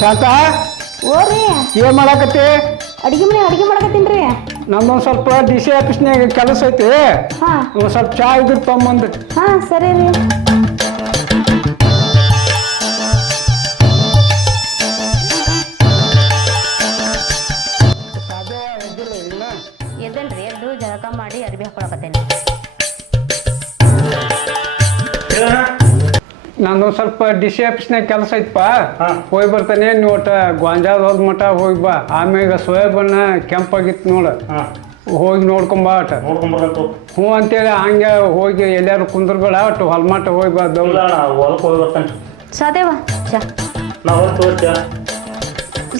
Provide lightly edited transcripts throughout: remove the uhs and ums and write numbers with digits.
ಶಾಂತ ಓರಿ ಏನ್ ಮಾಡಾಕತ್ತಿ? ಅಡಿಗೆ ಮಾಡಕತ್ತೀನ್ರಿ. ನಮ್ದೊಂದ್ ಸ್ವಲ್ಪ ಡಿ ಸಿ ಆಫೀಸ್ನಾಗ ಕೆಲಸ ಐತಿ. ಹಾ ಒಂದ್ ಸ್ವಲ್ಪ ಚಾ ಇದ್ರ ತೊಗೊಂಬಂದು. ಹಾ ಸರಿ ರೀ. ಎದ್ದೇಳ್ರಿ, ಎದ್ದು ಜಳಕ ಮಾಡಿ ಅರ್ಬಿ ಹಾಕೊಳಕತ್ತೇನೆ. ನಂದೊಂದ್ ಸ್ವಲ್ಪ ಡಿ ಸಿ ಆಫೀಸ್ನಾಗ ಕೆಲಸ ಐತಪ್ಪ. ಹೋಗಿ ಬರ್ತಾನೆ. ನೀವು ಒಟ್ಟ ಗೊಂಜಾಳ ಹೋದ್ ಮಟ ಹೋಗಿ ಬಾ. ಆಮ್ಯಾಗ ಸೋಯಾಬನ್ನ ಕೆಂಪಾಗಿತ್ತು ನೋಡ, ಹೋಗಿ ನೋಡ್ಕೊಂಬಾ ಅಟ. ಹ್ಞೂ ಅಂತೇಳಿ ಹಂಗೆ ಹೋಗಿ ಎಲ್ಲಾರು ಕುಂದ್ರಬೇಡ, ಒಟ್ಟು ಹೊಲ್ಮಟ ಹೋಗಿ ಬಾ. ಹೊಲಕ್ಕೆ ಹೋಗಿ ಬರ್ತಾನೆ. ಸಾದೇವ ಚಾ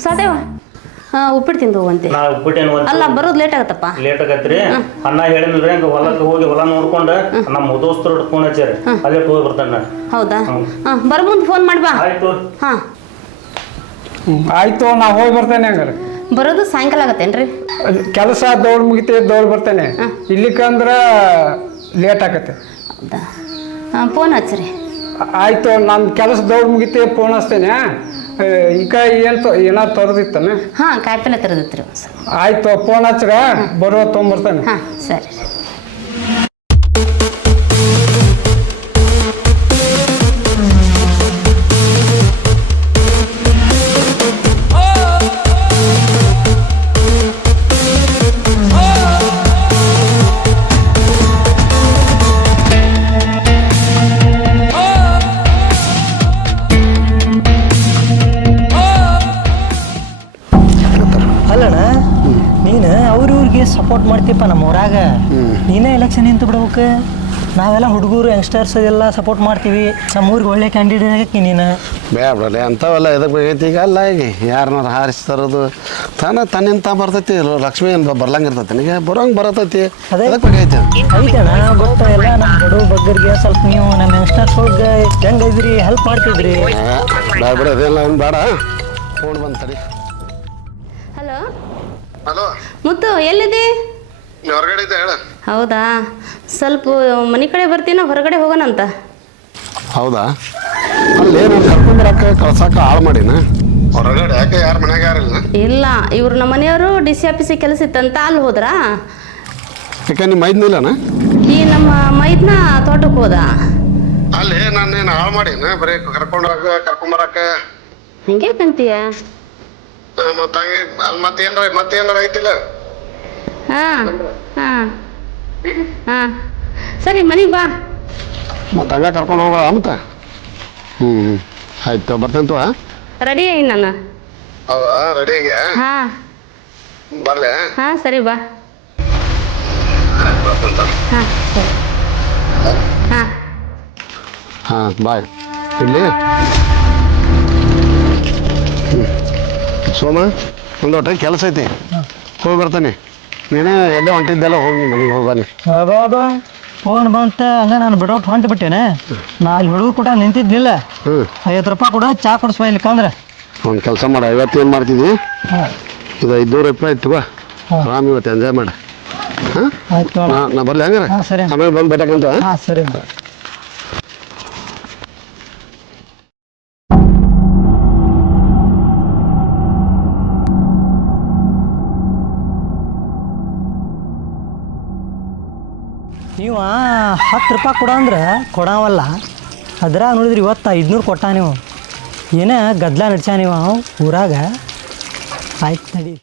ಸಾದೇವ. ಹಾ ಉಪ್ಪಿಟ್ಟು ತಿಂದು ಹೋಗಂತೆ. ಅಲ್ಲ ಬರೋದು ಲೇಟ್ ಆಗತ್ತಪ್ಪ. ಲೇಟ್ ಆಗತ್ರಿ. ಅಣ್ಣ ಹೇಳಿದ್ರಿ ಹಂಗ ಹೊಲಕ್ಕೆ ಹೋಗಿ ಹೊಲ ನೋಡ್ಕೊಂಡು ನಮ್ಮ ದೋಸ್ತರು ಫೋನ್ ಹಚ್ಚಾರಿ, ಅಲ್ಲೇ ಹೋಗಿ ಬರ್ತಾನೆ. ಹೌದಾ? ಬರ ಮುಂದೆ ಫೋನ್ ಮಾಡಿ ಬಾ. ಆಯ್ತು. ಹಾ ಆಯ್ತು, ನಾ ಹೋಗಿ ಬರ್ತೇನೆ. ಹಂಗಾರೆ ಬರೋದು ಸಾಯಂಕಾಲ ಆಗತ್ತೇನ್ರಿ? ಕೆಲಸ ದೌಡ್ ಮುಗಿತಿ ದೌಡ್ ಬರ್ತೇನೆ. ಇಲ್ಲಿಕಂದ್ರ ಲೇಟ್ ಆಗತ್ತೆ. ಹೌದಾ? ಫೋನ್ ಹಚ್ಚ್ರಿ. ಆಯ್ತು, ನನ್ನ ಕೆಲಸ ದೌಡ್ ಮುಗಿತಿ ಫೋನ್ ಹಚ್ತೇನೆ. ಈಗ ಏನಾದ್ರು ತರದಿತ್ತಾನೆ? ಹಾ ಕಾಯಿಪಲ್ಲೆ ತರದಿತ್ರಿ. ಆಯ್ತು, ಫೋನ್ ಹಚ್ಚ್ರ ಬರೋ ತೊಗೊಂಬರ್ತಾನೆ. ಹಾ ಸರಿ. ಅಲ್ಲಣ್ಣ, ನೀನು ಅವ್ರಿಗೆ ಸಪೋರ್ಟ್ ಮಾಡ್ತೀಪ್ಪ. ನಮ್ಮ ಊರಾಗ ನೀನೇ ಎಲೆಕ್ಷನ್ ನಿಂತು ಬಿಡ್ಬೇಕು. ನಾವೆಲ್ಲ ಹುಡುಗರು ಯಂಗ್ಸ್ಟರ್ಸ್ ಎಲ್ಲ ಸಪೋರ್ಟ್ ಮಾಡ್ತೀವಿ. ನಮ್ಮ ಊರಿಗೆ ಒಳ್ಳೆ ಕ್ಯಾಂಡಿಡೇಟ್ ಆಗಕ್ಕೆ ನೀನು ಬೇಡ ಅಂಥವೆಲ್ಲ ಎದಕ್ಕೆ ಬೇಕೈತಿ? ಈಗ ಅಲ್ಲ, ಈಗ ಯಾರನ್ನಾರು ಹಾರಿಸಿ ತರೋದು ತನ್ನಿಂತ ಬರ್ತೈತಿ. ಲಕ್ಷ್ಮಿ ಏನು ಬರ್ಲಂಗಿರ್ತೈತಿ, ನನಗೆ ಬರೋಂಗೆ ಬರತೈತಿ. ಅದಕ್ಕೆ ಬೇಕೈತಿ. ಐತಣ್ಣ ಗೊತ್ತ. ಎಲ್ಲ ನಮ್ಮ ಬಡವ್ರ ಬಗ್ಗರಿಗೆ ಸ್ವಲ್ಪ ನೀವು ನಮ್ಮ ಯಂಗ್ಸ್ಟರ್ಸ್ ಹೋಗಿ ಹೆಂಗಿದ್ರಿ ಹೆಲ್ಪ್ ಮಾಡ್ತಿದ್ರಿ. ಬೇಡ ಬಿಡ, ಅದೆಲ್ಲ ಏನು ಬೇಡ. ಫೋನ್ ಬಂತಡಿ. ಹಲೋ ಹಲೋ ಮುತ್ತು, ಎಲ್ಲಿದೆ? ಹೊರಗಡೆ ಇದ್ದೆ, ಹೇಳ. ಹೌದಾ? ಸ್ವಲ್ಪ ಮನೆ ಕಡೆ ಬರ್ತೀನ, ಹೊರಗಡೆ ಹೋಗೋಣಂತ. ಹೌದಾ? ಅಲ್ಲಿ ನಾನು ಕರ್ಕೊಂಬರಕ್ಕೆ ಕಳ್ಸಕ್ಕೆ ಹಾಳು ಮಾಡಿನ. ಹೊರಗಡೆ ಯಾಕೆ? ಯಾರು ಮನ್ಯಾಗ ಯಾರಿಲ್ಲ? ಇಲ್ಲ, ಇವ್ರು ನಮ್ಮ ಮನೆಯವರು ಡಿ ಸಿ ಆಫೀಸಿಗೆ ಕೆಲಸ ಇತ್ತಂತ ಅಲ್ಲಿ ಹೋದ್ರಾ? ಯಾಕೆ ನಿಮ್ಮ ಮೈದ್ನಿಲ್ಲನ? ಈ ನಮ್ಮ ಮೈದ್ನ ತೋಟಕ್ಕೆ ಹೋದ. ಅಲ್ಲಿ ನಾನೇನು ಹಾಳು ಮಾಡಿನ? ಬರೀ ಕರ್ಕೊಂಬರಕ್ಕೆ ಹಿಂಗೆ ಕಂತೀಯ? ಮತ್ತೆ ಹಂಗೆ ಅಲ್ಲಿ ಮತ್ತೇನಾರ ಐತಿಲ್ಲ? ಹಾಂ ಹಾಂ ಹಾಂ ಸರಿ, ಮನೆಗೆ ಬಾ. ಮತ್ತೆ ಹಂಗೆ ಕರ್ಕೊಂಡು ಹೋಗೋಣ ಮತ್ತೆ. ಆಯ್ತು, ಬರ್ತೇನೆ. ರೆಡಿ ಆಗಿ ನಾನು. ಹೌದಾ? ರೆಡಿ ಆಗ್ಯಾ? ಹಾಂ ಬರ್ಲೆ? ಹಾಂ ಸರಿ, ಬಾ. ಬರ್ತೇನೆ. ಹಾಂ ಸರಿ. ಹಾಂ ಹಾಂ, ಬಾಯ್. ಇಲ್ಲಿ ಸೋಮ, ಒಂದು ಒಟ್ಟು ಕೆಲಸ ಐತಿ, ಹೋಗಿ ಬರ್ತಾನೆ. ನೀನೇ ಎಲ್ಲೇ ಹೊಂಟಿದ್ದೆಲ್ಲ ಹೋಗಿ ಮನೆಗೆ ಹೋಗಾನೆ. ಅದು ಫೋನ್ ಬಂತ, ಹಂಗ ನಾನು ಬಿಡೋಟ್ ಹೊಂಟು ಬಿಟ್ಟೇನೆ. ನಾ ಅಲ್ಲಿ ಹುಡುಗ ಕೂಡ ನಿಂತಿದ್ನಿಲ್ಲ. 50 ರೂಪಾಯಿ ಕೂಡ ಚಾ ಕೊಡಿಸ್ಬಾ ಇಲ್ಲಿಕಂದ್ರೆ. ಒಂದು ಕೆಲಸ ಮಾಡ, ಇವತ್ತು ಏನು ಮಾಡ್ತಿದ್ವಿ? ಇದು 500 ರೂಪಾಯಿ ಇತ್ತು ಬಾ, ಆರಾಮ್ ಇವತ್ತು ಎಂಜಾಯ್ ಮಾಡ. ಹಾಂ ಆಯ್ತು, ನಾ ಬರಲಿ ಹಂಗಾರೆ? ಸರಿ. ಆಮೇಲೆ ಬಂದು ಬೇಟಕ್ಕಂತ. ಹಾಂ ಸರಿ. ನೀವು 10 ರೂಪಾಯಿ ಕೊಡ ಅಂದ್ರೆ ಕೊಡವಲ್ಲ. ಅದ್ರಾಗ ನೋಡಿದ್ರಿ ಇವತ್ತು 500 ಕೊಟ್ಟ. ನೀವು ಏನ ಗದ್ಲ ನಡ್ಸ ನೀವು ಊರಾಗ. ಆಯ್ತು ನಡಿ.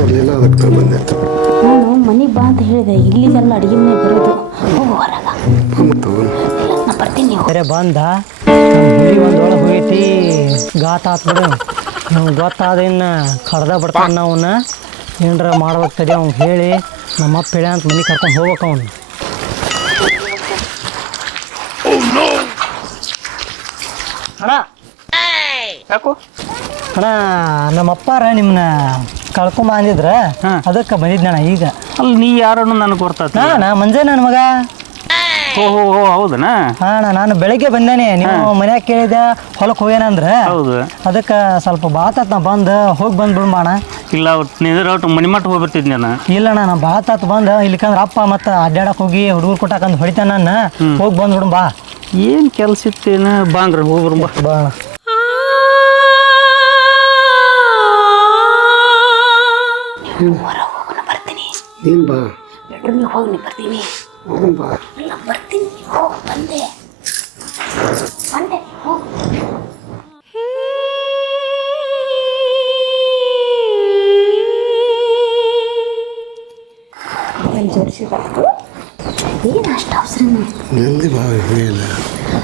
ಬರಲಿಲ್ಲ, ಅದಕ್ಕೆ ನಾ ಬಂದೆ. ನಾನು ಮನೆಗೆ ಬಾ ಅಂತ ಹೇಳಿದೆ, ಇಲ್ಲಿಗೆಲ್ಲ ಅಡುಗೆ ಮನೆ ಬರೋದು. ಹೋಗು ಹೊರಗ. ಮತ್ತು ಇಲ್ಲ, ನಾ ಬರ್ತೀನಿ. ನೀವು ಬೇರೆ ಬಂದ ನಮ್ಮ ಹುಲಿ ಒಂದು ಒಳಗೆ ಹೋಗೈತಿ, ಗಾತ ಹಾಕ್ಬಿಡು. ನಾವು ಗೊತ್ತಾದ ಇನ್ನು ಕಡ್ದ ಬಿಡ್ತಾನೆ. ನಾವನ್ನ ಏನರ ಮಾಡ್ಬೇಕು ತಡಿ ಅವ್ನು ಹೇಳಿ ನಮ್ಮಪ್ಪ ಹೇಳಿ ಅಂತ ಮನೆ ಕರ್ಕೊಂಡು ಹೋಗ್ಬೇಕು ಅವನು. ಅಣ್ಣ ಯಾಕೋ ಅಣ್ಣ, ನಮ್ಮಪ್ಪಾರ ನಿಮ್ಮನ್ನ ಕಳ್ಕೊಂಬ ಅಂದಿದ್ರ, ಅದಕ್ಕೆ ಬಂದಿದ್ನಣ್ಣ ಈಗ. ಅಲ್ಲಿ ನೀ ಯಾರನ್ನು ನನಗೆ ಗೊತ್ತಾತ. ನಾ ಮಂಜೆ ನನ್ನ ಮಗ. ಓಹೋ ಹೌದನ? ಅಣ್ಣ ನಾನು ಬೆಳಗ್ಗೆ ಬಂದೇನೆ, ನೀವು ಮನ್ಯಾಗ ಕೇಳಿದೆ ಹೊಲಕ್ಕೆ ಹೋಗ್ಯಾನಂದ್ರೆ. ಹೌದು. ಅದಕ್ಕೆ ಸ್ವಲ್ಪ ಬಾತಾತ್ ನಾ ಬಂದು ಹೋಗಿ ಬಂದ್ಬಿಡ್ಬಾಣ. ಇಲ್ಲ ನಿಂದ್ರೆ ಒಟ್ಟು ಮನಿ ಮಟ್ಟ ಹೋಗ್ಬಿಡ್ತಿದ್ನಿ ನಾನು. ಇಲ್ಲಣ್ಣ ನಾ ಬಾತಾತ್ ಬಂದು ಇಲ್ಲಿಕಂದ್ರೆ ಅಪ್ಪ ಮತ್ತು ಅಡ್ಡಾಡಕ್ಕೆ ಹೋಗಿ ಹುಡುಗರು ಕೊಟ್ಟಾಕಂದು ಹೊಡಿತಾನ ನನ್ನ. ಹೋಗಿ ಬಂದ್ಬಿಡು ಬಾ. ಏನು ಕೆಲಸ ಇತ್ತೇನು ಬಾಂಗ್ರಿ ಹೋಗ್ಬರು ಬಾ. ಬಾ ಹೊರ ಹೋಗೋಣ, ಬರ್ತೀನಿ. ನೀನು ಬಾ, ಬೆಡ್ರೂಮಿಗೆ ಹೋಗಿ ಬರ್ತೀನಿ. ಹೋಗೋಣ ಬಾ. ಇಲ್ಲ, ಬರ್ತೀನಿ. ಹೋಗಿ ಬಂದೆ ಹೋಗಿ. ಜೋಡಿಸಿದ್ರು ಏನು ಅಷ್ಟು ಅವಸರ? ಜಲ್ದಿ ಬಾ. ಇಲ್ಲ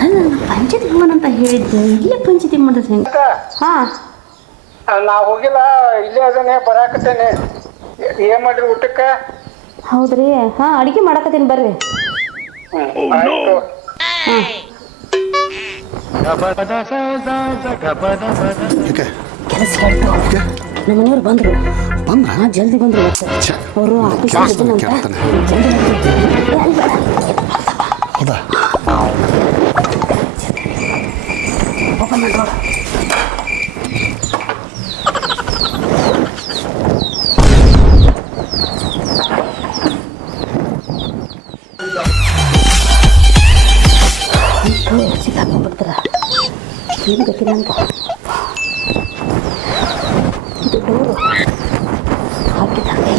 ನಾನು ಪಂಚಾಯತಿ ಭವನ ಅಂತ ಹೇಳಿದ್ದೆ, ಇಲ್ಲೇ ಪಂಚಾಯತಿ ಮಾಡೋದು ಹೆಂಗೆ? ಹಾಂ, ನಾ ಹೋಗಿಲ್ಲ, ಇಲ್ಲೇ ಅದನ್ನೇ ಬರಾಕತ್ತೇನೆ. ಏನು ಮಾಡ್ರಿ ಊಟಕ್ಕೆ? ಹೌದ್ರಿ. ಹಾಂ, ಅಡುಗೆ ಮಾಡಕತ್ತೀನಿ ಬರ್ರಿ. ಆಯ್ತು. ಯಾಕೆ ಕೆಲಸ ಹೇಳ್ತು. ನಮ್ಮ ಮನೆಯವ್ರು ಬಂದರು. ಬಂದ್ರ? ಹಾಂ, ಜಲ್ದಿ ಬಂದರು. ಮತ್ತೆ ಅವರು ಆಫೀಸ್ ಕೇಳ್ತಾನೆ. ಹೌದಾ? ಸಿಕ್ಕಾಕೊಂಡ್ಬಿಡ್ತಾರ. ಏನು ಗೊತ್ತಿಲ್ಲ ಅಂತ ಇದು ಡೋರು ಹಾಕಿದಂಗೆ.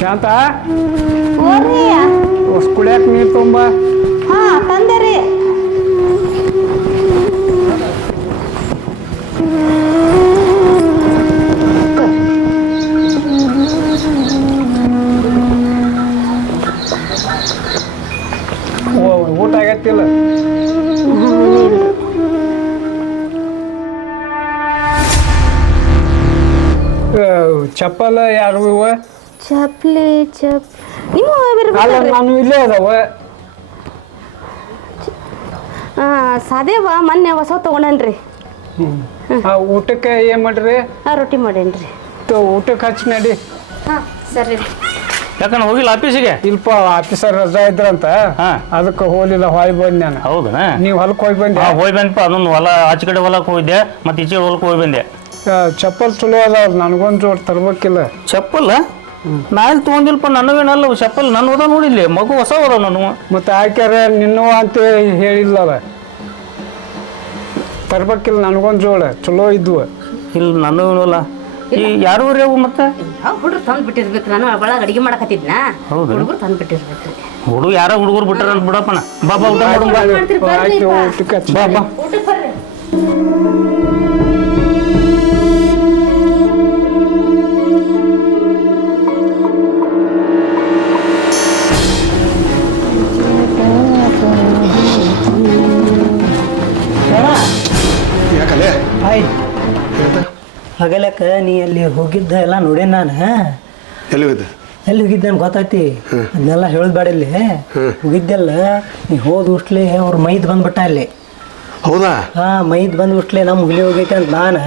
ಶಾಂತ, ಓರ್ರಿ. ಕುಡಿಯಕ್ಕೆ ನೀರು ತುಂಬ. ಹಾಂ, ತಂದೆ ರೀ. ಊಟ ಆಗತ್ತಿಲ್ಲ? ಚಪ್ಪಲ್ ಯಾರು ಇವ? ಚಪ್ಲಿ ನೀವು ಅಲ್ಲ, ನಾನು ಇಲ್ಲೇ ಅದಾವ. ಸಾದೇವ ಮೊನ್ನೆ ಹೊಸ ತೊಗೊಂಡೇನ್ರಿ. ಊಟಕ್ಕೆ ಏನು ಮಾಡ್ರಿ? ರೊಟ್ಟಿ ಮಾಡೇನ್ರಿ. ಊಟಕ್ಕೆ ಹಚ್ಚಿ ನಡಿ. ಹಾಂ, ಸರಿ ರೀ. ಯಾಕಂದ್ರೆ ಹೋಗಿಲ್ಲ ಆಫೀಸಿಗೆ? ಇಲ್ಪ ಆಫೀಸರ್ ರಜಾ ಇದ್ರಂತ, ಅದಕ್ಕೆ ಹೋಲಿಲ್ಲ. ಹೊಯ್ ಬಂದೆ ನಾನು. ಹೌದಾ? ನೀವು ಹೊಲಕ್ಕೆ ಹೋಗಿ ಬಂದೆ? ಹೋಗಿ ಬಂದಪ್ಪ. ಅದೊಂದು ಹೊಲ ಆಚೆ ಕಡೆ ಹೊಲಕ್ಕೆ ಹೋಗಿದ್ದೆ, ಮತ್ತು ಈಚೆ ಹೊಲಕ್ಕೆ ಹೋಗಿ ಬಂದೆ. ಚಪ್ಪಲ್ ಚಲೋ ಅದಾವ, ನನಗೊಂದು ಜೋಡ್ ತರ್ಬೇಕಿಲ್ಲ. ಚಪ್ಪಲ್ ನಾ ಇಲ್ಲಿ ತೊಗೊಂಡಿಲ್ಪ. ನನಗೇನಲ್ಲ ಚಪ್ಪಲ್, ನನ್ನ ಹೋದ ನೋಡಿಲ್ಲ. ಮಗು ಹೊಸ ಹೋದ ನಾನು. ಮತ್ತು ಹಾಕ್ಯಾರ ನಿನ್ನೂ ಅಂತ ಹೇಳಿಲ್ಲಲ್ಲ. ತರ್ಬೇಕಿಲ್ಲ ನನಗೊಂದು ಜೋಳ ಚಲೋ ಇದ್ವು. ಇಲ್ಲ ನನಗೇನಲ್ಲ. ಈ ಯಾರು ರೀ ಅವು? ಮತ್ತೆ ಹುಡುಗರು ತಂದು ಬಿಟ್ಟಿರ್ಬೇಕು. ನಾನು ಒಳಗೆ ಅಡುಗೆ ಮಾಡಕತ್ತಿದ್ನ. ಹೌದು, ಹುಡುಗರು ತಂದು ಬಿಟ್ಟಿರ್ಬೇಕ್ರಿ. ಯಾರೋ ಹುಡುಗರು ಬಿಟ್ಟಾರ ಅಂತ ಬಿಡಪ್ಪನ. ಬಾ ಬಾ, ಊಟ ಮಾಡೋಣ. ಆಯ್ತು, ಊಟಕ್ಕೆ ಹಚ್ಚಿ. ಬಾ ಬಾ. ಊಟಕ್ಕೆ ಬರ್ರಿ. ಯಾಕಲ್ಲೇ ಆಯ್ತು. ಹಗಲಕ್ಕೆ ನೀ ಅಲ್ಲಿ ಹೋಗಿದ್ದ ಎಲ್ಲ ನೋಡೇನು ನಾನು. ಎಲ್ಲಿ ಹೋಗಿದ್ದೆ? ಎಲ್ಲಿ ಹೋಗಿದ್ದೆ ಅಂತ ಗೊತ್ತೈತಿ. ಅದನ್ನೆಲ್ಲ ಹೇಳೋದು ಬೇಡ. ಇಲ್ಲಿ ಹೋಗಿದ್ದೆಲ್ಲ ನೀ ಹೋದ್ಬಿಟ್ಲೆ ಅವ್ರ ಮೈದ್ ಬಂದ್ಬಿಟ್ಟ ಅಲ್ಲಿ. ಹೌದಾ? ಮೈದ್ ಬಂದ್ಬಿಟ್ಲೆ ನಮ್ಮ ಹುಲಿ ಹೋಗೈತೆ ಅಂತ ನಾನು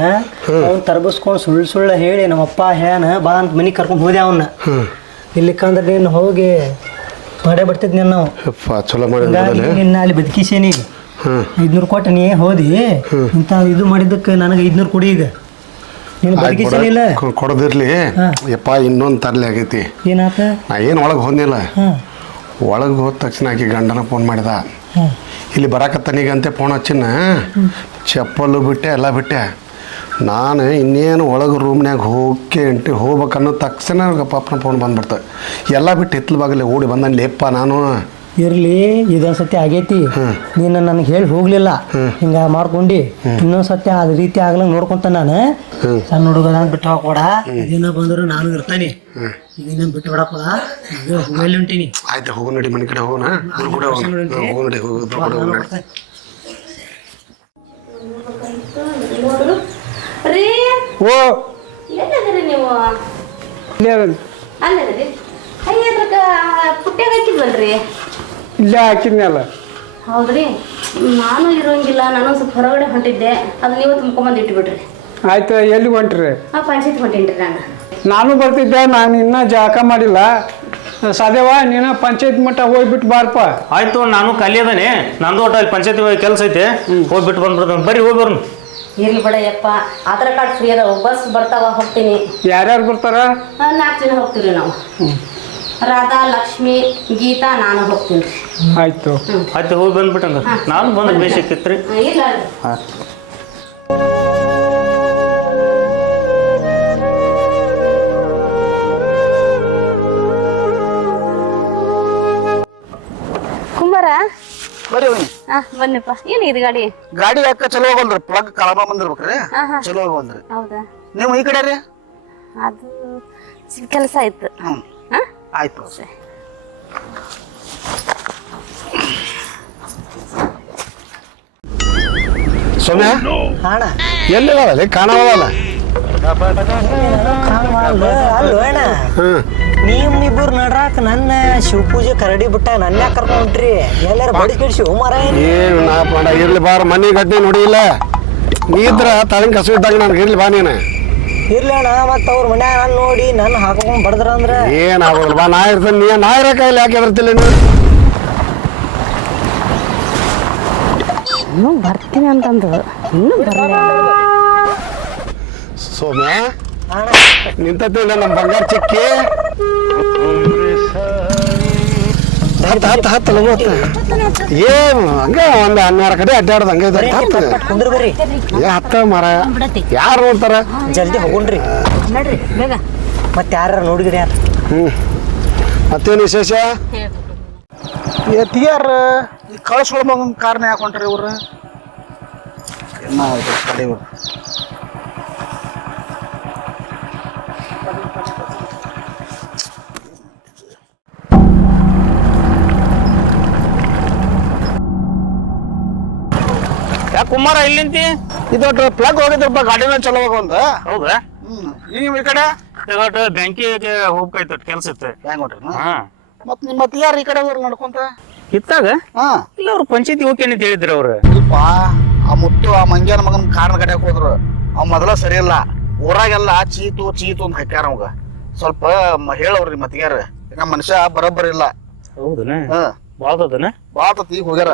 ಅವ್ನು ತರ್ಬಸ್ಕೊಂಡು ಸುಳ್ಳು ಹೇಳಿ ನಮ್ಮಪ್ಪ ಹೇಳ್ಯಾನ ಬಾ ಅಂತ ಮನೆಗೆ ಕರ್ಕೊಂಡು ಹೋದೆ ಅವನ್ನ. ಇಲ್ಲಿಕಂದ್ರೆ ನೀನು ಹೋಗಿ ಮಾಡೇ ಬಿಡ್ತಿದ್ನಿ ನಾವು. ಚಲೋ ಮಾಡಿ ನಿನ್ನ ಅಲ್ಲಿ ಬದುಕಿಸೇನಿ. 500 ಕೊಟ್ಟು ನೀ ಹೋದಿ ಇಂಥ ಇದು ಮಾಡಿದ್ದಕ್ಕೆ ನನಗೆ 500 ಕೊಡಿ. ಈಗ ನೀನು ಬದುಕಿಸೇನಿಲ್ಲ. ಕೊಡೋದಿರ್ಲಿ ಯಪ್ಪ. ಇನ್ನೊಂದು ತರಲಿ ಆಗೈತಿ. ಏನಾತ? ನಾ ಏನು ಒಳಗೆ ಹೋದ್ನಿಲ್ಲ. ಒಳಗೆ ಹೋದ ತಕ್ಷಣ ಆಕಿ ಗಂಡನ ಫೋನ್ ಮಾಡಿದ. ಇಲ್ಲಿ ಬರಾಕತ್ತನೀಗಂತೆ ಫೋನ್ ಹಚ್ಚಿನ. ಚಪ್ಪಲು ಬಿಟ್ಟೆ, ಎಲ್ಲ ಬಿಟ್ಟೆ. ನಾನು ಇನ್ನೇನು ಒಳಗೆ ರೂಮ್ನ್ಯಾಗ ಹೋಗ್ಬೇಕನ್ನೋ ತಕ್ಷಣ ನನಗೆ ಪಾಪನ ಫೋನ್ ಬಂದ್ಬಿಡ್ತವೆ. ಎಲ್ಲ ಬಿಟ್ಟು ಹಿತ್ತಲ ಬಾಗಲೇ ಓಡಿ ಬಂದನು ಲೇಪ್ಪ ನಾನು. ಇರ್ಲಿ ಇದೊಂದು ಸತಿ ಆಗೈತಿ, ನೀನು ನನಗೆ ಹೇಳಿ ಹೋಗ್ಲಿಲ್ಲ, ಹಿಂಗ ಮಾಡ್ಕೊಂಡು ಇನ್ನೊಂದು ಸತಿ ಅದ ರೀತಿ ಆಗ್ಲಂಗ ನೋಡ್ಕೊಂತ ನಾನು ಸಣ್ಣ ಹುಡುಗ ಬಿಟ್ಟು ಹೋಗ್ಬೇಡ, ಇದನ್ನ ಬಂದ್ರು ನಾನು ಇರ್ತಾನೆ, ಇದನ್ನ ಬಿಟ್ಟು ಬಿಡಪ್ಪ, ಹೋಗಲ್ಲಿ ಹೊಂಟೀನಿ. ಆಯ್ತು ಹೋಗು ನಡಿ, ಮನೆ ಕಡೆ ಹೋಗೋಣ, ಹೋಗು ನಡಿ, ಹೋಗು. ರೀ ಓ ಎಲ್ಲಿದ್ದೀರಿ ನೀವು? ಇಲ್ಲೇ ಅಲ್ಲೇ ಅಯ್ಯ ಅದ್ರಕ್ಕ ಪುಟ್ಟ್ಯಾಗ ಹಾಕಿದ್ವಲ್ರಿ? ಇಲ್ಲೇ ಹಾಕಿದ್ನಲ್ಲ. ಹೌದ್ರಿ, ನಾನು ಇರೋಂಗಿಲ್ಲ, ನಾನು ಸ್ವಲ್ಪ ಹೊರಗಡೆ ಹೊಂಟಿದ್ದೆ, ಅದು ನೀವು ತುಂಬ್ಕೊಂಬಂದು ಇಟ್ಬಿಡ್ರಿ. ಆಯ್ತು, ಎಲ್ಲಿ ಹೊಂಟ್ರಿ? ಪಂಚಾಯತ್ ಹೊಂಟೇನ್ರಿ ನಾನು ಬರ್ತಿದ್ದೆ, ನಾನು ಇನ್ನೂ ಜಾಕ ಮಾಡಿಲ್ಲ. ಸದೇವ ನೀನು ಪಂಚಾಯತ್ ಮಟ್ಟ ಹೋಗ್ಬಿಟ್ಟು ಬಾರಪ್ಪ. ಆಯ್ತು, ನಾನು ಖಾಲಿ ಅದಾನೆ, ನಂದು ಒಟ್ಟು ಅಲ್ಲಿ ಪಂಚಾಯತಿ ಕೆಲಸ ಐತೆ, ಹೋಗ್ಬಿಟ್ಟು ಬಂದ್ಬಿಡ್ತಾನೆ. ಬರ್ರಿ ಹೋಗಿ ಬರ್ನು. ಇರ್ಲಿ ಬಿಡ ಯಪ್ಪ, ಆಧಾರ್ ಕಾರ್ಡ್ ಫ್ರೀ ಅದಾವ, ಬಸ್ ಬರ್ತಾವ, ಹೋಗ್ತೀನಿ. ಯಾರ್ಯಾರು ಬರ್ತಾರ? 4 ಜನ ಹೋಗ್ತೀವಿ ನಾವು. ರಾಧಾ, ಲಕ್ಷ್ಮಿ, ಗೀತಾ, ನಾನು ಹೋಗ್ತೀನಿ. ಆಯ್ತು ಆಯ್ತು, ಹೋಗಿ ಬಂದ್ಬಿಟ್ಟಂಗ. ನಾನು ಬಂದು ಬೇಸಿಕ್ಕಿತ್ರಿ. ಇಲ್ಲ ಹಾಂ ಕುಂಬಾರ ಬರ್ರಿ ಹೋಗಿ. ಬನ್ನಿಪ್ಪ. ಏನಿದೆ ಗಾಡಿ? ಗಾಡಿ ಯಾಕೆ ಚಲೋ ಹೋಗಲ್ರಿ, ಪ್ಲಗ್ ಕಳಮ ಬಂದಿರ್ಬೇಕ್ರಿ, ಚಲೋ ಹೋಗಲ್ರಿ. ಹೌದಾ? ನೀವು ಈ ಕಡೆ ರೀ? ಅದು ಕೆಲಸ ಆಯ್ತು. ಆಯ್ತು. ಸೌಮ್ಯ ಅಣ್ಣ ಎಲ್ಲಿದಾವಲ್ಲ ಕಾಣವಲ್ಲ? ಅಲ್ವ ಅಣ್ಣ, ನಿಮ್ಮಿಬ್ಬರು ನಡ್ರಾಕ ನನ್ನ ಶಿವಪೂಜೆ ಕರಡಿ ಬಿಟ್ಟ ನನ್ನ ಯಾಕೆ ಕರ್ಕೊಂಡು ಹೊಂಟ್ರಿ? ಎಲ್ಲಾರು ಬಡಿ ಕಡಿಸಿ ಮಾರ ಏನು ನಾ ಪಂಡ ಇರ್ಲಿ ಬಾರ, ಮನೆ ಗಡ್ಡೆ ನೋಡಿಲ್ಲ ನೀ ಇದ್ರ ತಳಿನ ಕಸು ಇದ್ದಾಗ ನನ್ಗೆ ಇರ್ಲಿ ಬಾ ನೀನು. ಇರ್ಲಿ ಅಣ್ಣ, ಮತ್ತೆ ಅವ್ರ ಮನ್ಯಾಗ ನಾನು ನೋಡಿ ನನ್ನ ಹಾಕೊಂಡ್ ಬಡದ್ರ ಅಂದ್ರೆ ಏನಾಗೋದಿಲ್ಲ ಬಾ, ನಾ ಇರ್ತೇನೆ. ನೀ ನಾ ಇರಕಾಯಿಲ್ಲ, ಯಾಕೆ ಎದರ್ತಿಲ್ಲ ನೀನು? ಇನ್ನೂ ಬರ್ತೀನಿ ಅಂತಂದು ಇನ್ನೂ ಬರಲ್ಲ. ಸೌಮ್ಯ ನಿಂತಿಲ್ಲ ನಮ್ಮ ಬಂಗಾರ ಚಿಕ್ಕಿ. ಹತ್ತಲ್ಲ ಏನು ಹಂಗ ಒಂದು 12 ಕಡೆ ಅಡ್ಡಾಡೋದು ಹಂಗ ಕುಂದ್ರ ಬರ್ರಿ. ಹತ್ತ ಮರ ಯಾರು ನೋಡ್ತಾರ? ಜಲ್ದಿ ಹೋಗುಣ್ರಿ ನಡ್ರಿ ಬೇಗ. ಮತ್ತೆ ಯಾರು ನೋಡಿದ್ರಿ ಯಾರು? ಮತ್ತೇನು ವಿಶೇಷ? ಎತ್ತಿಗ್ಯಾರ ಈ ಕಳ್ಸ್ಕೊಳ ಕಾರಣ ಯಾಕೆ ಹೊಂಟ್ರಿ ಇವ್ರು? ಯಾಕೆ ಕುಮಾರ ಇಲ್ಲಿಂತಿ? ಇದೊಟ್ಟು ಪ್ಲಗ್ ಹೋಗಿದ್ರಪ್ಪ, ಗಾಡಿನ ಚಲೋ ಹೋಗಂತ. ಹೌದಾ? ನೀವು ಈ ಕಡೆ ಬ್ಯಾಂಕಿಗೆ ಹೋಗ್ಬೇಕಾಯ್ತು, ಕೆಲಸ ಇತ್ತು. ಹೆಂಗ್ ಹೊಂಟ್ರಿ? ಹಾಂ, ಮತ್ ನಿಮ್ಮ ಯಾರು ಈ ಕಡೆ ಹೋಗ್ರಿ ನಡ್ಕೊಂತ? ಇತ್ತಾಗ ಹಾ ಇಲ್ಲ, ಅವ್ರು ಪಂಚಾಯತಿ ಹೋಗ್ತೇನೆ ಅಂತ ಹೇಳಿದ್ರು ಅವ್ರು. ಇಲ್ಪ ಆ ಮುತ್ತು ಆ ಮಂಗ್ಯಾನ ಮಗನ ಕಾರಣ ಕಡೆಕ್ ಹೋದ್ರು. ಅವ್ ಮೊದಲ ಸರಿ ಇಲ್ಲ, ಊರಾಗೆಲ್ಲ ಚೀತು ಅಂತ ಹಾಕ್ಯಾರ ಅವಾಗ. ಸ್ವಲ್ಪ ಹೇಳವ್ರಿ ಮತ್ತಿಗ್ಯಾರ, ಈಗ ಮನುಷ್ಯ ಬರೋಬ್ಬರಿ ಇಲ್ಲ. ಹೌದನ? ಹಾ ಬಾಳ್ತದನ? ಬಾತತ್ ಈಗ ಹೋಗ್ಯಾರ.